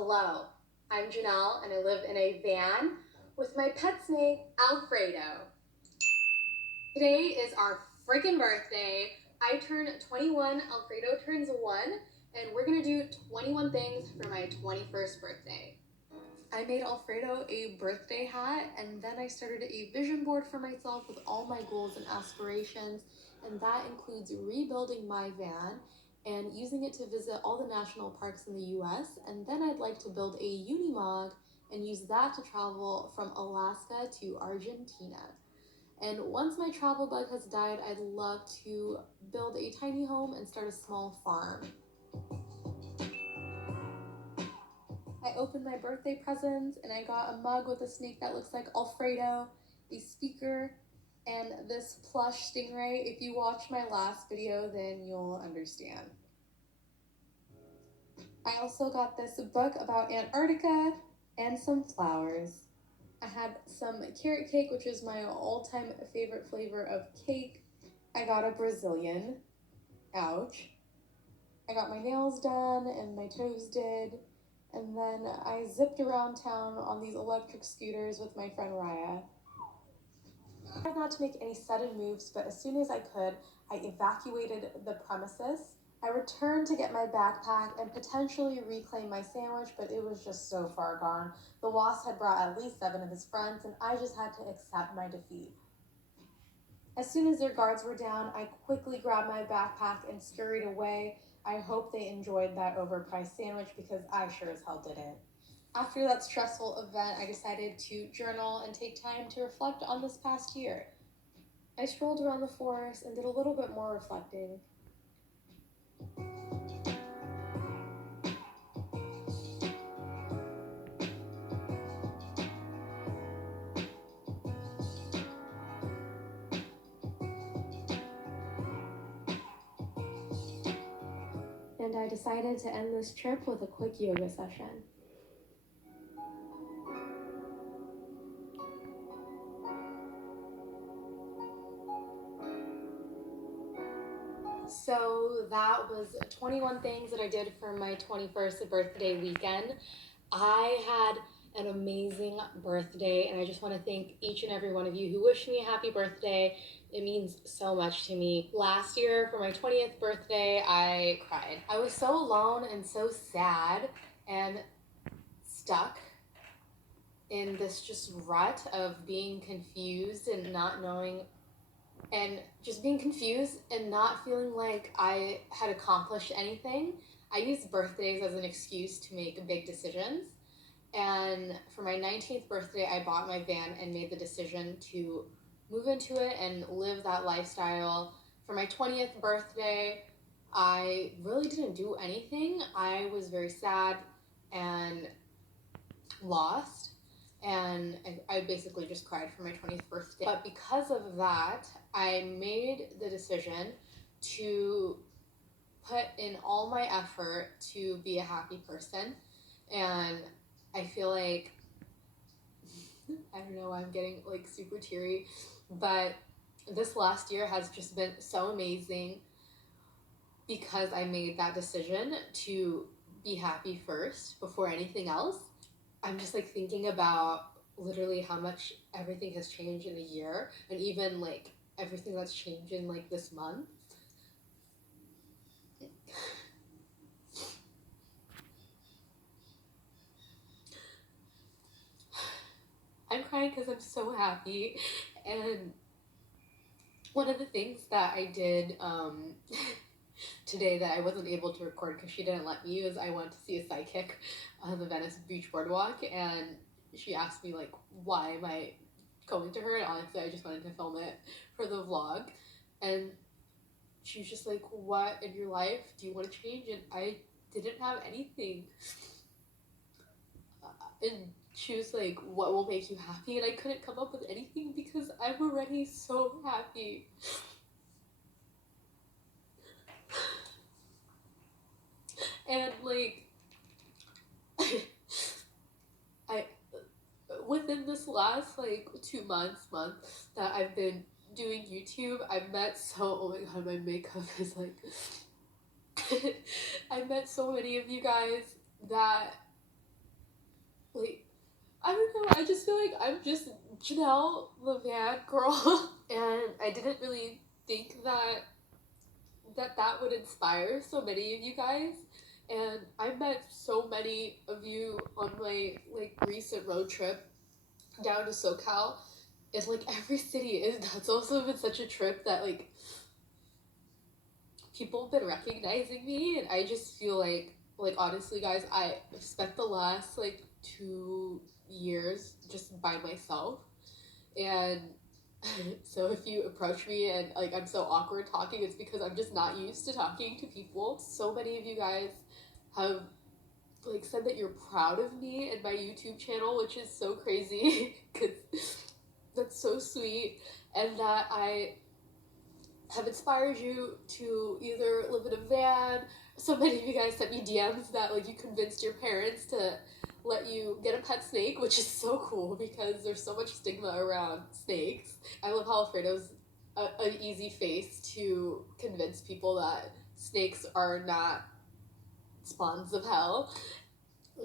Hello, I'm Janelle and I live in a van with my pet snake, Alfredo. Today is our freaking birthday. I turn 21, Alfredo turns 1, and we're gonna do 21 things for my 21st birthday. I made Alfredo a birthday hat, and then I started a vision board for myself with all my goals and aspirations, and that includes rebuilding my van and using it to visit all the national parks in the US, and then I'd like to build a Unimog and use that to travel from Alaska to Argentina. And once my travel bug has died, I'd love to build a tiny home and start a small farm. I opened my birthday presents and I got a mug with a snake that looks like Alfredo, a speaker, and this plush stingray. If you watched my last video, then you'll understand. I also got this book about Antarctica and some flowers. I had some carrot cake, which is my all-time favorite flavor of cake. I got a Brazilian. Ouch. I got my nails done and my toes did. And then I zipped around town on these electric scooters with my friend Raya. I tried not to make any sudden moves, but as soon as I could, I evacuated the premises. I returned to get my backpack and potentially reclaim my sandwich, but it was just so far gone. The wasp had brought at least 7 of his friends, and I just had to accept my defeat. As soon as their guards were down, I quickly grabbed my backpack and scurried away. I hope they enjoyed that overpriced sandwich because I sure as hell didn't. After that stressful event, I decided to journal and take time to reflect on this past year. I strolled around the forest and did a little bit more reflecting. And I decided to end this trip with a quick yoga session. So that was 21 things that I did for my 21st birthday weekend. I had an amazing birthday, and I just want to thank each and every one of you who wished me a happy birthday. It means so much to me. Last year, for my 20th birthday, I cried. I was so alone and so sad and stuck in this just rut of being confused and not knowing, and just being confused and not feeling like I had accomplished anything. I used birthdays as an excuse to make big decisions. And for my 19th birthday, I bought my van and made the decision to move into it and live that lifestyle. For my 20th birthday, I really didn't do anything. I was very sad and lost, and I basically just cried for my 20th birthday. But because of that, I made the decision to put in all my effort to be a happy person. And I feel like, I don't know, I'm getting like super teary, but this last year has just been so amazing because I made that decision to be happy first before anything else. I'm just like thinking about literally how much everything has changed in a year, and even like everything that's changed in like this month. I'm crying because I'm so happy. And one of the things that I did today that I wasn't able to record because she didn't let me is I went to see a psychic on the Venice Beach Boardwalk, and she asked me like, why am I going to her? And honestly, I just wanted to film it for the vlog. And she was just like, what in your life do you want to change? And I didn't have anything. And she was like, what will make you happy? And I couldn't come up with anything because I'm already so happy. And like, within this last like 2 month that I've been doing YouTube, I've met oh my god, my makeup is like, I've met so many of you guys that like, I don't know, I just feel like I'm just Janelle, the van girl, and I didn't really think that that would inspire so many of you guys. And I met so many of you on my like recent road trip down to SoCal. And like every city is that's also been such a trip that like people have been recognizing me, and I just feel like honestly guys, I spent the last like 2 years just by myself. And so if you approach me and like I'm so awkward talking, it's because I'm just not used to talking to people. So many of you guys have like said that you're proud of me and my YouTube channel, which is so crazy because that's so sweet, and that I have inspired you to either live in a van. So many of you guys sent me DMs that like you convinced your parents to let you get a pet snake, which is so cool because there's so much stigma around snakes. I love how Alfredo's an easy face to convince people that snakes are not spawns of hell.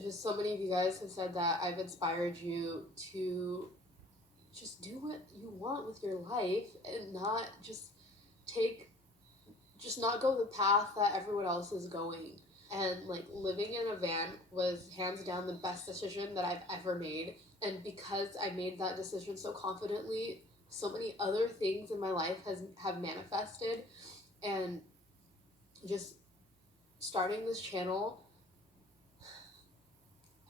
Just so many of you guys have said that I've inspired you to just do what you want with your life and not not go the path that everyone else is going. And like living in a van was hands down the best decision that I've ever made. And because I made that decision so confidently, so many other things in my life have manifested. And just starting this channel,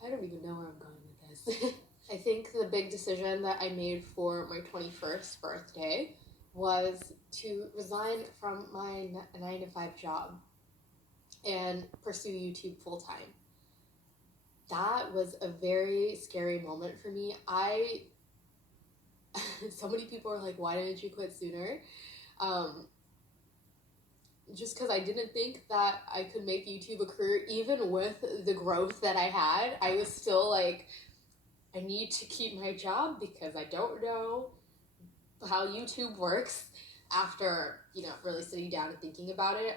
I don't even know where I'm going with this. I think the big decision that I made for my 21st birthday was to resign from my 9-to-5 job and pursue YouTube full time. That was a very scary moment for me. So many people are like, why didn't you quit sooner? Just because I didn't think that I could make YouTube a career, even with the growth that I had. I was still like, I need to keep my job because I don't know how YouTube works. After, really sitting down and thinking about it,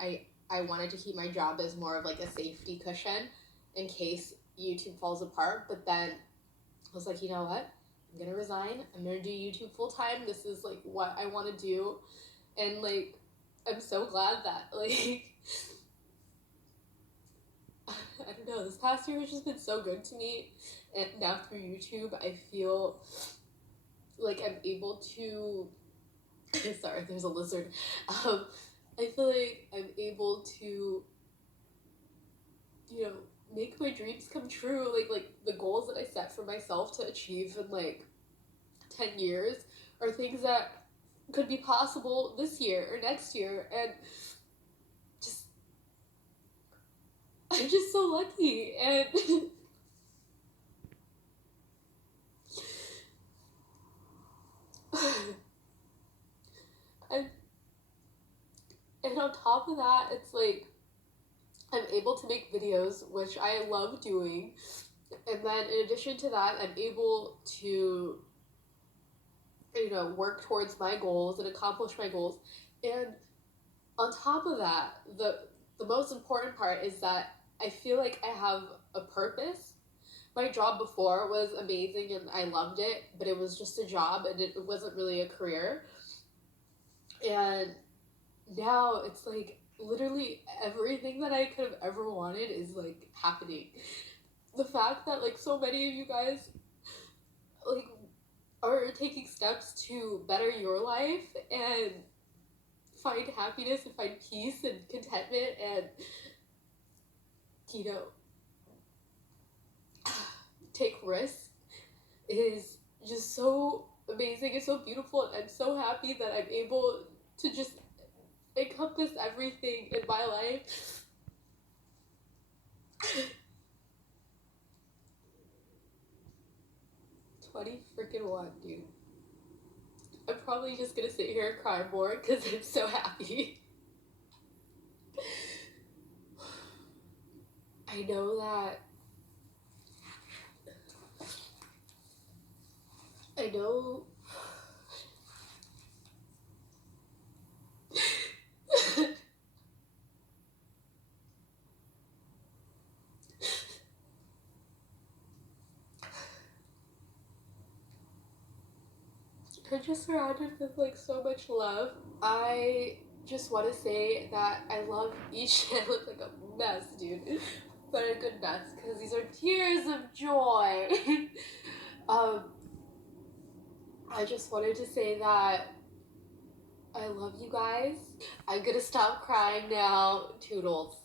I wanted to keep my job as more of like a safety cushion in case YouTube falls apart. But then I was like, you know what? I'm gonna resign. I'm gonna do YouTube full time. This is like what I want to do. And like, I'm so glad that like, I don't know, this past year has just been so good to me. And now through YouTube, I feel like I'm able to, sorry, there's a lizard. I feel like I'm able to, make my dreams come true. Like the goals that I set for myself to achieve in like 10 years are things that could be possible this year or next year. And just, I'm just so lucky. And and on top of that, it's like I'm able to make videos, which I love doing. And then in addition to that, I'm able to, work towards my goals and accomplish my goals. And on top of that, the most important part is that I feel like I have a purpose. My job before was amazing and I loved it, but it was just a job and it wasn't really a career. And now it's like literally everything that I could have ever wanted is like happening. The fact that like so many of you guys like are taking steps to better your life and find happiness and find peace and contentment and take risks is just so amazing and so beautiful. And I'm so happy that I'm able to just encompass everything in my life. 20 freaking 1, dude. I'm probably just gonna sit here and cry more because I'm so happy. I know that I know I'm just surrounded with like so much love. I just want to say that I love each. I look like a mess, dude, but a good mess because these are tears of joy. I just wanted to say that I love you guys. I'm gonna stop crying now. Toodles.